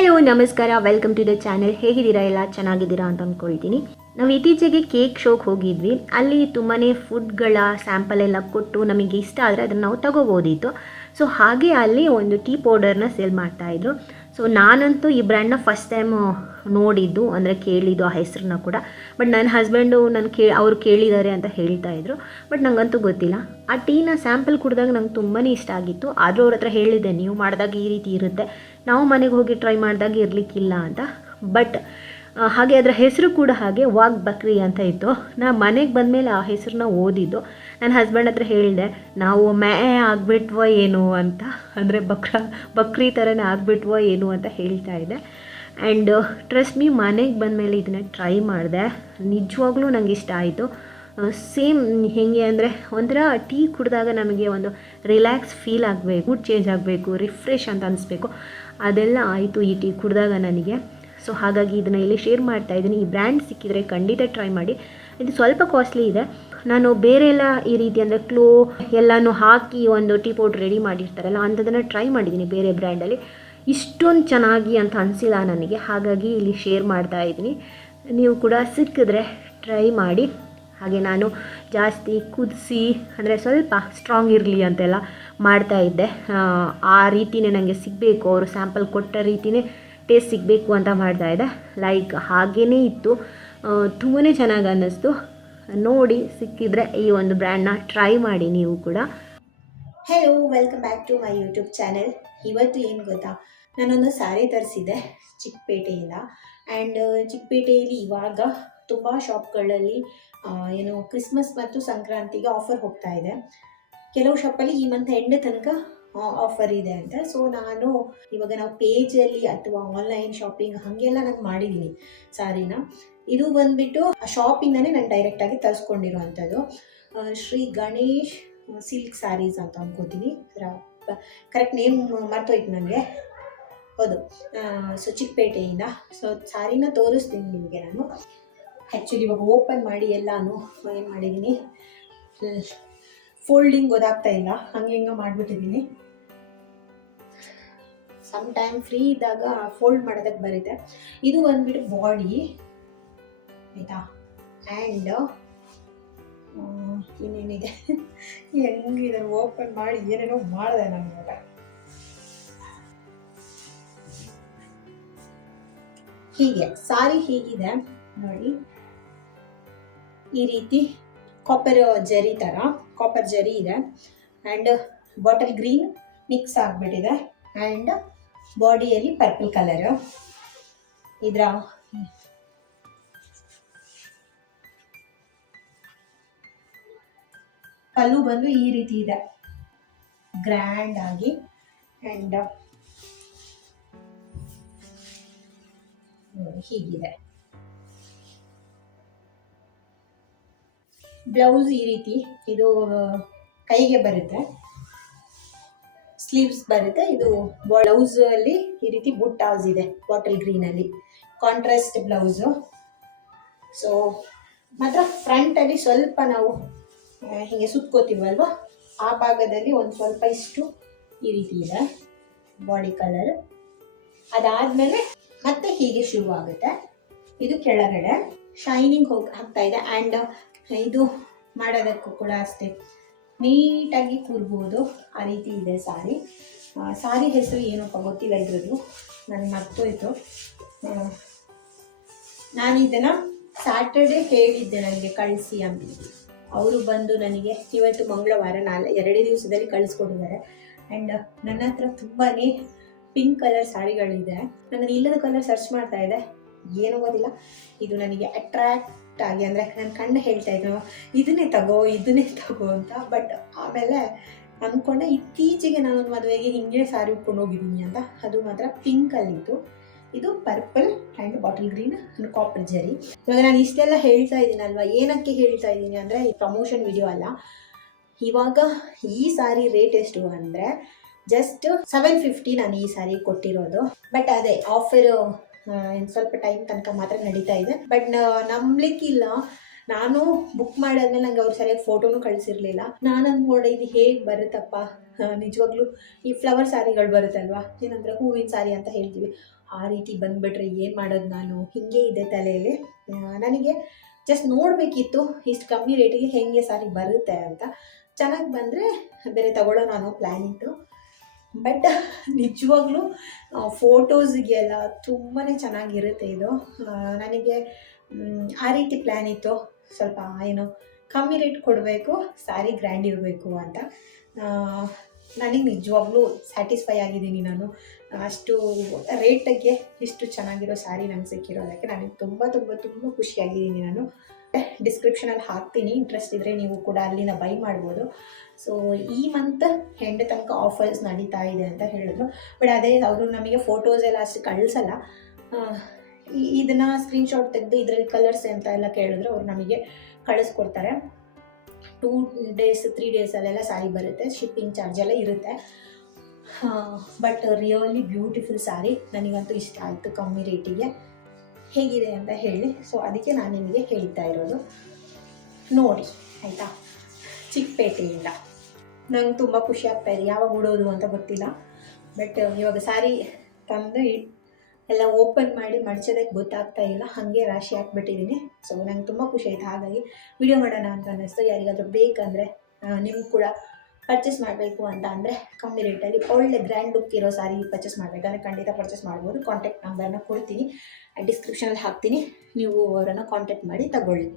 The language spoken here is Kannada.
ಹಲೋ ನಮಸ್ಕಾರ. ವೆಲ್ಕಮ್ ಟು ದ ಚಾನೆಲ್ ಹೇಗಿದ್ದೀರಾ ಎಲ್ಲ? ಚೆನ್ನಾಗಿದ್ದೀರಾ ಅಂತ ಅಂದ್ಕೊಳ್ತೀನಿ. ನಾವು ಇತ್ತೀಚೆಗೆ ಕೇಕ್ ಶೋಗೆ ಹೋಗಿದ್ವಿ. ಅಲ್ಲಿ ತುಂಬಾ ಫುಡ್ಗಳ ಸ್ಯಾಂಪಲ್ ಎಲ್ಲ ಕೊಟ್ಟು ನಮಗೆ ಇಷ್ಟ ಆದರೆ ಅದನ್ನು ನಾವು ತಗೋಬೋದಿತ್ತು. ಸೊ ಹಾಗೆ ಅಲ್ಲಿ ಒಂದು ಟೀ ಪೌಡರ್ನ ಸೇಲ್ ಮಾಡ್ತಾಯಿದ್ರು ಸೊ ನಾನಂತೂ ಈ ಬ್ರ್ಯಾಂಡ್ನ ಫಸ್ಟ್ ಟೈಮ್ ನೋಡಿದ್ದು, ಅಂದರೆ ಕೇಳಿದ್ದು ಆ ಹೆಸರನ್ನ ಕೂಡ. ಬಟ್ ನನ್ನ ಹಸ್ಬೆಂಡು ನಾನು ಕೇ, ಅವರು ಕೇಳಿದ್ದಾರೆ ಅಂತ ಹೇಳ್ತಾ ಇದ್ರು. ಬಟ್ ನನಗಂತೂ ಗೊತ್ತಿಲ್ಲ. ಆ ಟೀನ ಸ್ಯಾಂಪಲ್ ಕುಡಿದಾಗ ನಂಗೆ ತುಂಬಾ ಇಷ್ಟ ಆಗಿತ್ತು. ಆದರೂ ಅವ್ರ ಹತ್ರ ಹೇಳಿದ್ದೆ, ನೀವು ಮಾಡಿದಾಗ ಈ ರೀತಿ ಇರುತ್ತೆ. ನಾವು ಮನೆಗೆ ಹೋಗಿ ಟ್ರೈ ಮಾಡಿದಾಗ ಇರಲಿಕ್ಕಿಲ್ಲ ಅಂತ. ಬಟ್ ಹಾಗೆ ಅದರ ಹೆಸರು ಕೂಡ ಹಾಗೆ ವಾಗ್ ಬಕ್ರಿ ಅಂತ ಇತ್ತು. ನಾ ಮನೆಗೆ ಬಂದಮೇಲೆ ಆ ಹೆಸರನ್ನ ಓದಿದ್ದು. ನನ್ನ ಹಸ್ಬೆಂಡ್ ಹತ್ರ ಹೇಳಿದೆ, ನಾವು ಮ್ಯಾ ಆಗಿಬಿಟ್ವ ಏನು ಅಂತ. ಅಂದರೆ ಬಕ್ರ, ಬಕ್ರಿ ಥರನೇ ಆಗಿಬಿಟ್ವೋ ಏನು ಅಂತ ಹೇಳ್ತಾ ಇದ್ದೆ. ಆ್ಯಂಡ್ ಟ್ರಸ್ಟ್ ಮೀ ಮನೆಗೆ ಬಂದಮೇಲೆ ಇದನ್ನ ಟ್ರೈ ಮಾಡಿದೆ. ನಿಜವಾಗ್ಲೂ ನನಗೆ ಇಷ್ಟ ಆಯಿತು. ಸೇಮ್ ಹೇಗೆ ಅಂದರೆ ಒಂಥರ ಟೀ ಕುಡಿದಾಗ ನಮಗೆ ಒಂದು ರಿಲ್ಯಾಕ್ಸ್ ಫೀಲ್ ಆಗಬೇಕು ಮೂಡ್ ಚೇಂಜ್ ಆಗಬೇಕು ರಿಫ್ರೆಶ್ ಅಂತ ಅನಿಸ್ಬೇಕು. ಅದೆಲ್ಲ ಆಯಿತು ಈ ಟೀ ಕುಡಿದಾಗ ನನಗೆ. ಸೊ ಹಾಗಾಗಿ ಇದನ್ನು ಇಲ್ಲಿ ಶೇರ್ ಮಾಡ್ತಾ ಇದ್ದೀನಿ. ಈ ಬ್ರ್ಯಾಂಡ್ ಸಿಕ್ಕಿದರೆ ಖಂಡಿತ ಟ್ರೈ ಮಾಡಿ. ಇದು ಸ್ವಲ್ಪ ಕಾಸ್ಟ್ಲಿ ಇದೆ. ನಾನು ಬೇರೆ ಎಲ್ಲ ಈ ರೀತಿ ಅಂದರೆ ಕ್ಲೋ ಎಲ್ಲನೂ ಹಾಕಿ ಒಂದು ಟೀ ಪೌಡ್ರ್ ರೆಡಿ ಮಾಡಿರ್ತಾರಲ್ಲ, ಅಂಥದ್ದನ್ನು ಟ್ರೈ ಮಾಡಿದ್ದೀನಿ ಬೇರೆ ಬ್ರ್ಯಾಂಡಲ್ಲಿ ಇಷ್ಟೊಂದು ಚೆನ್ನಾಗಿ ಅಂತ ಅನಿಸಿಲ್ಲ ನನಗೆ. ಹಾಗಾಗಿ ಇಲ್ಲಿ ಶೇರ್ ಮಾಡ್ತಾ ಇದ್ದೀನಿ. ನೀವು ಕೂಡ ಸಿಕ್ಕಿದ್ರೆ ಟ್ರೈ ಮಾಡಿ. ಹಾಗೆ ನಾನು ಜಾಸ್ತಿ ಕುದಿಸಿ, ಅಂದರೆ ಸ್ವಲ್ಪ ಸ್ಟ್ರಾಂಗ್ ಇರಲಿ ಅಂತೆಲ್ಲ ಮಾಡ್ತಾ ಇದ್ದೆ. ಆ ರೀತಿಯೇ ನನಗೆ ಸಿಗಬೇಕು. ಅವರು ಸ್ಯಾಂಪಲ್ ಕೊಟ್ಟ ರೀತಿಯೇ ಟೇಸ್ಟ್ ಸಿಗಬೇಕು ಅಂತ ಮಾಡ್ತಾ ಇದ್ದೆ. ಲೈಕ್ ಹಾಗೇ ಇತ್ತು. ತುಂಬಾ ಚೆನ್ನಾಗಿ ಅನ್ನಿಸ್ತು. ನೋಡಿ, ಸಿಕ್ಕಿದ್ರೆ ಈ ಒಂದು ಬ್ರ್ಯಾಂಡ್ನ ಟ್ರೈ ಮಾಡಿ ನೀವು ಕೂಡ. Hello welcome back to my YouTube channel ಇವತ್ತು ಏನು ಗೊತ್ತಾ? ನಾನೊಂದು ಸ್ಯಾರಿ ತರಿಸಿದ್ದೆ, ಚಿಕ್ಕಪೇಟೆಯಿಂದ. ಆ್ಯಂಡ್ ಚಿಕ್ಕಪೇಟೆಯಲ್ಲಿ ಇವಾಗ ತುಂಬ ಶಾಪ್ಗಳಲ್ಲಿ ಏನು ಕ್ರಿಸ್ಮಸ್ ಮತ್ತು ಸಂಕ್ರಾಂತಿಗೆ ಆಫರ್ ಹೋಗ್ತಾ ಇದೆ. ಕೆಲವು ಶಾಪಲ್ಲಿ ಈ ಮಂತ್ ಎಂಡ್ ತನಕ ಆಫರ್ ಇದೆ ಅಂತ. ಸೊ ನಾನು ಇವಾಗ ನಾವು ಪೇಜಲ್ಲಿ ಅಥವಾ ಆನ್ಲೈನ್ ಶಾಪಿಂಗ್ ಹಾಗೆಲ್ಲ ನಾನು ಮಾಡಿದ್ದೀನಿ ಸ್ಯಾರಿನ ಇದು ಬಂದುಬಿಟ್ಟು ಆ ಶಾಪಿಂದನೇ ನಾನು ಡೈರೆಕ್ಟಾಗಿ ತರಿಸ್ಕೊಂಡಿರುವಂಥದ್ದು. ಶ್ರೀ ಗಣೇಶ್ ಸಿಲ್ಕ್ ಸ್ಯಾರೀಸ್ ಅಂತ ಅನ್ಕೋತೀನಿ. ಕರೆಕ್ಟ್ ನೇಮ್ ಮರ್ತೋಯ್ತು ನನಗೆ ಹೌದು. ಸೊ ಚಿಕ್ಕಪೇಟೆಯಿಂದ ಸೊ ಸ್ಯಾರಿನ ತೋರಿಸ್ತೀನಿ ನಿಮಗೆ ನಾನು. ಆ್ಯಕ್ಚುಲಿ ಇವಾಗ ಓಪನ್ ಮಾಡಿ ಎಲ್ಲಾನು ಏನು ಮಾಡಿದ್ದೀನಿ ಫೋಲ್ಡಿಂಗ್ ಗೊತ್ತಾಗ್ತಾ ಇಲ್ಲ. ಹಂಗೆ ಹಿಂಗೆ ಮಾಡಿಬಿಟ್ಟಿದ್ದೀನಿ ಸಮ್ ಟೈಮ್ ಫ್ರೀ ಇದ್ದಾಗ ಫೋಲ್ಡ್ ಮಾಡೋದಕ್ಕೆ ಬರುತ್ತೆ. ಇದು ಬಂದ್ಬಿಟ್ಟು ಬಾಡಿ ಆಯಿತಾ? ಆ್ಯಂಡ್ ಇನ್ನೇನಿದೆ ಹೆಂಗಿದೆ ಓಪನ್ ಮಾಡಿ ಏನೇನೋ ಮಾಡಿದೆ ನಾನು ಇವಾಗ ಹೀಗೆ, ಸಾರಿ ಹೀಗಿದೆ ನೋಡಿ. ಈ ರೀತಿ ಕಾಪರ್ ಜರಿ ಥರ ಕಾಪರ್ ಜರಿ ಇದೆ. ಆ್ಯಂಡ್ ಬಾಟಲ್ ಗ್ರೀನ್ ಮಿಕ್ಸ್ ಆಗಿಬಿಟ್ಟಿದೆ. ಆ್ಯಂಡ್ ಬಾಡಿಯಲ್ಲಿ ಪರ್ಪಲ್ ಕಲರು ಇದರ ಪಲ್ಲು ಬಂದು ಈ ರೀತಿ ಇದೆ. ಗ್ರ್ಯಾಂಡ್ ಆಗಿ ಆ್ಯಂಡ್ ಹೀಗಿದೆ. ಬ್ಲೌಸ್ ಈ ರೀತಿ ಇದು, ಕೈಗೆ ಬರುತ್ತೆ. ಸ್ಲೀವ್ಸ್ ಬರುತ್ತೆ. ಇದು ಬ್ಲೌಸ್ ಅಲ್ಲಿ ಈ ರೀತಿ ಬುಟ್ಟಾಸ್ ಇದೆ ಬಾಟಲ್ ಗ್ರೀನ್ ಅಲ್ಲಿ. ಕಾಂಟ್ರಾಸ್ಟ್ ಬ್ಲೌಸು ಸೊ ಮಾತ್ರ ಫ್ರಂಟ್ ಅಲ್ಲಿ ಸ್ವಲ್ಪ ನಾವು ಹೀಗೆ ಸುತ್ಕೋತೀವಲ್ವ? ಆ ಭಾಗದಲ್ಲಿ ಒಂದು ಸ್ವಲ್ಪ ಇಷ್ಟು ಈ ರೀತಿ ಇದೆ. ಬಾಡಿ ಕಲರ್ ಅದಾದ್ಮೇಲೆ ಮತ್ತೆ ಹೀಗೆ ಶುರು ಆಗುತ್ತೆ. ಇದು ಕೆಳಗಡೆ. ಶೈನಿಂಗ್ ಹೋಗಿ ಆಗ್ತಾ ಇದೆ ಆ್ಯಂಡ್ ಇದು ಮಾಡೋದಕ್ಕೂ ಕೂಡ ಅಷ್ಟೇ. ನೀಟಾಗಿ ಕೂರ್ಬೋದು. ಆ ರೀತಿ ಇದೆ ಸಾರಿ. ಸಾರಿ ಹೆಸರು ಏನಪ್ಪ ಗೊತ್ತಿಲ್ಲ ಇದ್ರದ್ದು. ನನಗೆ ಮರ್ತೋಯ್ತು. ನಾನು ಇದನ್ನು ಸ್ಯಾಟರ್ಡೇ ಹೇಳಿದ್ದೆ ನನಗೆ ಕಳಿಸಿ ಅಂತ. ಅವರು ಬಂದು ನನಗೆ ಇವತ್ತು ಮಂಗಳವಾರ ನಾಲ್, ಎರಡೇ ದಿವಸದಲ್ಲಿ ಕಳಿಸ್ಕೊಟ್ಟಿದ್ದಾರೆ. ಆ್ಯಂಡ್ ನನ್ನ ಹತ್ರ ತುಂಬಾ ಪಿಂಕ್ ಕಲರ್ ಸಾರಿಗಳಿದೆ. ನನಗೆ ಇಲ್ಲದ ಕಲರ್ ಸರ್ಚ್ ಮಾಡ್ತಾ ಇದೆ. ಏನೂ ಗೊತ್ತಿಲ್ಲ. ಇದು ನನಗೆ ಅಟ್ರಾಕ್ಟ್ ಆಗಿ, ಅಂದರೆ ನನ್ನ ಕಣ್ಣು ಹೇಳ್ತಾ ಇದ್ರು, ಇದನ್ನೇ ತಗೋ ಇದನ್ನೇ ತಗೋ ಅಂತ. ಬಟ್ ಆಮೇಲೆ ಅಂದ್ಕೊಂಡೆ, ಇತ್ತೀಚೆಗೆ ನಾನೊಂದು ಮದುವೆಗೆ ಹಿಂಗೆ ಸಾರಿ ಉಟ್ಕೊಂಡು ಹೋಗಿದ್ದೀನಿ ಅಂತ. ಅದು ಮಾತ್ರ ಪಿಂಕಲ್ಲಿತ್ತು ಇದು purple and bottle green and copper zari ಇವಾಗ ನಾನು ಇಷ್ಟೆಲ್ಲ ಹೇಳ್ತಾ ಇದ್ದೀನಲ್ವಾ ಏನಕ್ಕೆ ಹೇಳ್ತಾ ಇದ್ದೀನಿ ಅಂದರೆ ಈ ಪ್ರಮೋಷನ್ ವಿಡಿಯೋ ಅಲ್ಲ. ಇವಾಗ ಈ ಸಾರಿ ರೇಟ್ ಎಷ್ಟು ಅಂದರೆ ಜಸ್ಟ್ ಸೆವೆನ್ ಫಿಫ್ಟಿ ನಾನು ಈ ಸಾರಿ ಕೊಟ್ಟಿರೋದು. ಬಟ್ ಅದೇ ಆಫರ್ ಸ್ವಲ್ಪ ಟೈಮ್ ತನಕ ಮಾತ್ರ ನಡೀತಾ ಇದೆ. ಬಟ್ ನಂಬಲಿಕ್ಕಿಲ್ಲ. ನಾನು ಬುಕ್ ಮಾಡಾದ್ಮೇಲೆ ನಂಗೆ ಅವ್ರು ಸರಿಯಾಗಿ ಫೋಟೋನು ಕಳಿಸಿರ್ಲಿಲ್ಲ. ನಾನು ಅಂದ್ಕೊಂಡೆ ಇದು ಹೇಗೆ ಬರುತ್ತಪ್ಪ? ನಿಜವಾಗ್ಲೂ ಈ ಫ್ಲವರ್ ಸ್ಯಾರಿಗಳು ಬರುತ್ತಲ್ವಾ? ಏನಂದ್ರೆ ಹೂವಿನ ಸ್ಯಾರಿ ಅಂತ ಹೇಳ್ತೀವಿ. ಆ ರೀತಿ ಬಂದುಬಿಟ್ರೆ ಏನು ಮಾಡೋದು ನಾನು? ಹೀಗೆ ಇದೆ ತಲೆಯಲ್ಲಿ. ನನಗೆ ಜಸ್ಟ್ ನೋಡಬೇಕಿತ್ತು ಇಷ್ಟು ಕಮ್ಮಿ ರೇಟಿಗೆ ಹೆಂಗೆ ಸಾರಿ ಬರುತ್ತೆ ಅಂತ. ಚೆನ್ನಾಗಿ ಬಂದರೆ ಬೇರೆ ತಗೊಳ್ಳೋಣ ನಾನು ಪ್ಲ್ಯಾನ್ ಇತ್ತು. ಬಟ್ ನಿಜವಾಗ್ಲೂ ಫೋಟೋಸ್ಗೆಲ್ಲ ತುಂಬಾ ಚೆನ್ನಾಗಿರುತ್ತೆ ಇದು. ನನಗೆ ಆ ರೀತಿ ಪ್ಲ್ಯಾನ್ ಇತ್ತು. ಸ್ವಲ್ಪ, ಏನು, ಕಮ್ಮಿ ರೇಟ್ ಕೊಡಬೇಕು ಸ್ಯಾರಿ ಗ್ರ್ಯಾಂಡ್ ಇರಬೇಕು ಅಂತ. ನನಗೆ ನಿಜವಾಗ್ಲೂ ಸ್ಯಾಟಿಸ್ಫೈ ಆಗಿದ್ದೀನಿ ನಾನು. ಅಷ್ಟು ರೇಟಿಗೆ ಇಷ್ಟು ಚೆನ್ನಾಗಿರೋ ಸ್ಯಾರಿ ನಂಗೆ ಸಿಕ್ಕಿರೋದಕ್ಕೆ ನನಗೆ ತುಂಬ ತುಂಬ ತುಂಬ ಖುಷಿಯಾಗಿದ್ದೀನಿ ನಾನು. ಡಿಸ್ಕ್ರಿಪ್ಷನಲ್ಲಿ ಹಾಕ್ತೀನಿ. ಇಂಟ್ರೆಸ್ಟ್ ಇದ್ದರೆ ನೀವು ಕೂಡ ಅಲ್ಲಿನ ಬೈ ಮಾಡ್ಬೋದು. ಸೊ ಈ ಮಂತ್ ಎಂಡ್ ತನಕ ಆಫರ್ಸ್ ನಡೀತಾ ಇದೆ ಅಂತ ಹೇಳಿದ್ರು. ಬಟ್ ಅದೇ ಅವರು ನಮಗೆ ಫೋಟೋಸ್ ಎಲ್ಲ ಅಷ್ಟು ಕಳಿಸಲ್ಲ. ಇದನ್ನು ಸ್ಕ್ರೀನ್ಶಾಟ್ ತೆಗೆದು ಇದರಲ್ಲಿ ಕಲರ್ಸ್ ಅಂತ ಎಲ್ಲ ಕೇಳಿದ್ರು ಅವ್ರು ನಮಗೆ ಕಳಿಸ್ಕೊಡ್ತಾರೆ. ಟೂ ಡೇಸ್ ತ್ರೀ ಡೇಸಲ್ಲೆಲ್ಲ ಸಾರಿ ಬರುತ್ತೆ. ಶಿಪ್ಪಿಂಗ್ ಚಾರ್ಜ್ ಎಲ್ಲ ಇರುತ್ತೆ. ಬಟ್ ರಿಯಲಿ ಬ್ಯೂಟಿಫುಲ್ ಸ್ಯಾರಿ ನನಗಂತೂ ಇಷ್ಟ ಆಯಿತು ಕಮ್ಮಿ ರೇಟಿಗೆ ಹೇಗಿದೆ ಅಂತ ಹೇಳಿ. ಸೊ ಅದಕ್ಕೆ ನಾನು ನಿಮಗೆ ಹೇಳ್ತಾ ಇರೋದು. ನೋಡಿ, ಆಯಿತಾ? ಚಿಕ್ಕಪೇಟೆಯಿಂದ. ನಂಗೆ ತುಂಬ ಖುಷಿ ಆಗ್ತಾ ಇದೆ. ಯಾವಾಗ ಉಡೋದು ಅಂತ ಗೊತ್ತಿಲ್ಲ. ಬಟ್ ಇವಾಗ ಸ್ಯಾರಿ ತಂದು ಎಲ್ಲ ಓಪನ್ ಮಾಡಿ ಮಡ್ಚೋದಕ್ಕೆ ಗೊತ್ತಾಗ್ತಾ ಇಲ್ಲ. ಹಾಗೆ ರಾಶಿ ಹಾಕ್ಬಿಟ್ಟಿದ್ದೀನಿ ಸೊ ನಂಗೆ ತುಂಬ ಖುಷಿ ಆಯಿತು. ಹಾಗಾಗಿ ವಿಡಿಯೋ ಮಾಡೋಣ ಅಂತ ಅನ್ನಿಸ್ತು. ಯಾರಿಗಾದರೂ ಬೇಕಂದರೆ ನಿಮ್ಗೆ ಕೂಡ ಪರ್ಚೇಸ್ ಮಾಡಬೇಕು ಅಂತ ಅಂದರೆ ಕಮ್ಮಿ ರೇಟಲ್ಲಿ ಒಳ್ಳೆ ಗ್ರ್ಯಾಂಡ್ ಲುಕ್ ಇರೋ ಸಾರಿ ಪರ್ಚೇಸ್ ಮಾಡಬೇಕಾದ್ರೆ ಖಂಡಿತ ಪರ್ಚೇಸ್ ಮಾಡ್ಬೋದು. ಕಾಂಟ್ಯಾಕ್ಟ್ ನಂಬರ್ನ ಕೊಡ್ತೀನಿ. ಡಿಸ್ಕ್ರಿಪ್ಷನಲ್ಲಿ ಹಾಕ್ತೀನಿ. ನೀವು ಅವರನ್ನು ಕಾಂಟ್ಯಾಕ್ಟ್ ಮಾಡಿ ತಗೊಳ್ಳಿ.